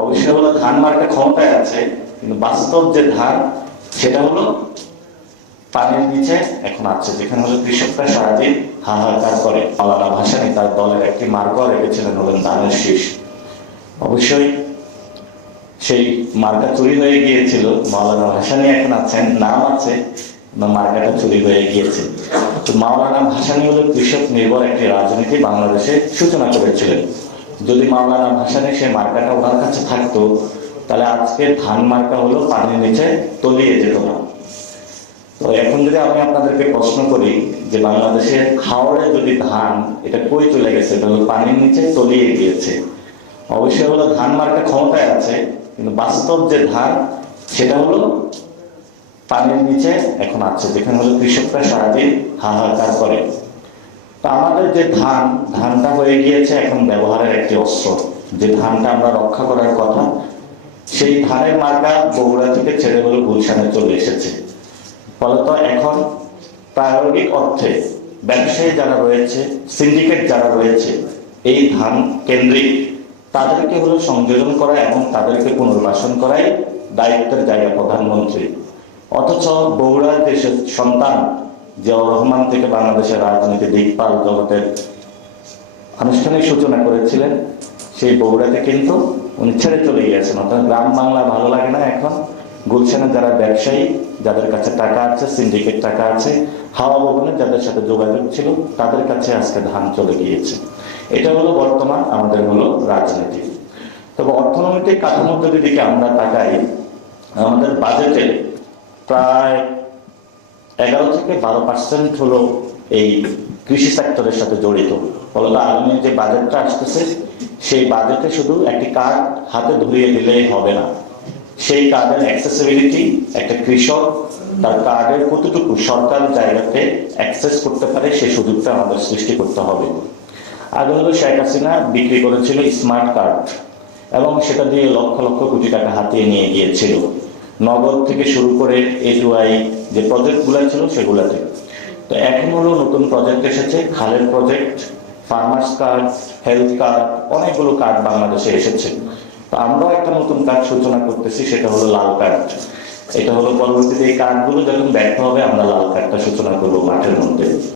অবশ্যই হলো ধান মার্কা ক্ষমতায় আছে, কিন্তু বাস্তব যে ধান সেটা হলো পানির নিচে এখন আছে, যেখানে হলো কৃষকরা সারাদিন হাহাকার করে। মাওলানা ভাসানী তার দলের একটি মার্কা রেখেছিলেন হলেন ধানের শীষ। অবশ্যই সেই মার্কা চুরি হয়ে গিয়েছিল, মাওলানা ভাসানী এখন আছেন, নাম আছে, মার্কাটা চুরি হয়ে গিয়েছে। তো মাওলানা ভাসানী হলো কৃষক নির্ভর একটি রাজনীতি বাংলাদেশে সূচনা করেছিলেন। যদি মাওলানা ভাসানী সেই মার্কাটা ওনার কাছে থাকতো, তাহলে আজকে ধান মার্কা হলো পানির নিচে তলিয়ে যেত না। তো এখন যদি আমি আপনাদেরকে প্রশ্ন করি যে বাংলাদেশের খাওয়ারে যদি ধান, এটা কই চলে গেছে, এটা হলো পানির নিচে তলিয়ে গিয়েছে। অবশ্যই হলো ধান মার্কা ক্ষমতায় আছে, কিন্তু বাস্তব যে ধান সেটা হলো পানির নিচে এখন আছে, যেখানে হলো কৃষকরা সারাদিন হাহাকার করে। তো আমাদের যে ধানটা হয়ে গিয়েছে এখন ব্যবহারের একটি অস্ত্র। যে ধানটা আমরা রক্ষা করার কথা, সেই ধানের মার্কা বগুড়া থেকে ছেড়ে হলো গুলশানে চলে এসেছে। ফলত এখন প্রায়োগিক অর্থে ব্যবসায়ী যারা রয়েছে, সিন্ডিকেট যারা রয়েছে এই ধান কেন্দ্রিক, তাদেরকে হলো সংযোজন করা এবং তাদেরকে পুনর্বাসন করাই দায়িত্বের জায়গা প্রধানমন্ত্রী। অথচ বগুড়ার যে সন্তান জিয়াউর রহমান থেকে বাংলাদেশের রাজনীতি দিকপাল জগতের আনুষ্ঠানিক সূচনা করেছিলেন, সেই বগুড়াতে কিন্তু উনি ছেড়ে চলে গিয়েছেন। অর্থাৎ গ্রাম বাংলা ভালো লাগে না এখন। গুলশানে যারা ব্যবসায়ী, যাদের কাছে টাকা আছে, সিন্ডিকেট টাকা আছে, হাওয়া ভবনে যাদের সাথে যোগাযোগ ছিল, তাদের কাছে আজকে ধান চলে গিয়েছে। এটা হলো বর্তমান আমাদের হলো রাজনীতি। তবে অর্থনৈতিক কাঠামোর দিকে আমরা তাকাই, আমাদের বাজেটে প্রায় 11 থেকে 12% হলো এই কৃষি সেক্টরের সাথে জড়িত। ফলত আগামী যে বাজেটটা আসতেছে, সেই বাজেটে শুধু একটি কার্ড হাতে ধরিয়ে দিলেই হবে না। সেই কার্ডের অ্যাক্সেসিবিলিটি, একটা কৃষক তার কার্ডের কতটুকু সরকার জায়গাতে অ্যাক্সেস করতে পারে সেই সুযোগটা আমাদের সৃষ্টি করতে হবে। আগে হলো শেখ হাসিনা বিক্রি করেছিল স্মার্ট কার্ড, এবং সেটা দিয়ে লক্ষ লক্ষ কোটি টাকা হাতিয়ে নিয়ে গিয়েছিল, নগদ থেকে শুরু করে A2I যে প্রজেক্টগুলো ছিল সেগুলাতে। তো এখন হলো নতুন প্রজেক্ট এসেছে, খালের project, farmers card, health card, অনেকগুলো কার্ড বাংলাদেশে এসেছে। তো আমরাও একটা নতুন কার্ড সূচনা করতেছি, সেটা হলো লাল কার্ড। এটা হলো পরবর্তীতে এই কার্ডগুলো যখন ব্যর্থ হবে, আমরা লাল কার্ডটা সূচনা করবো মাঠের মধ্যে।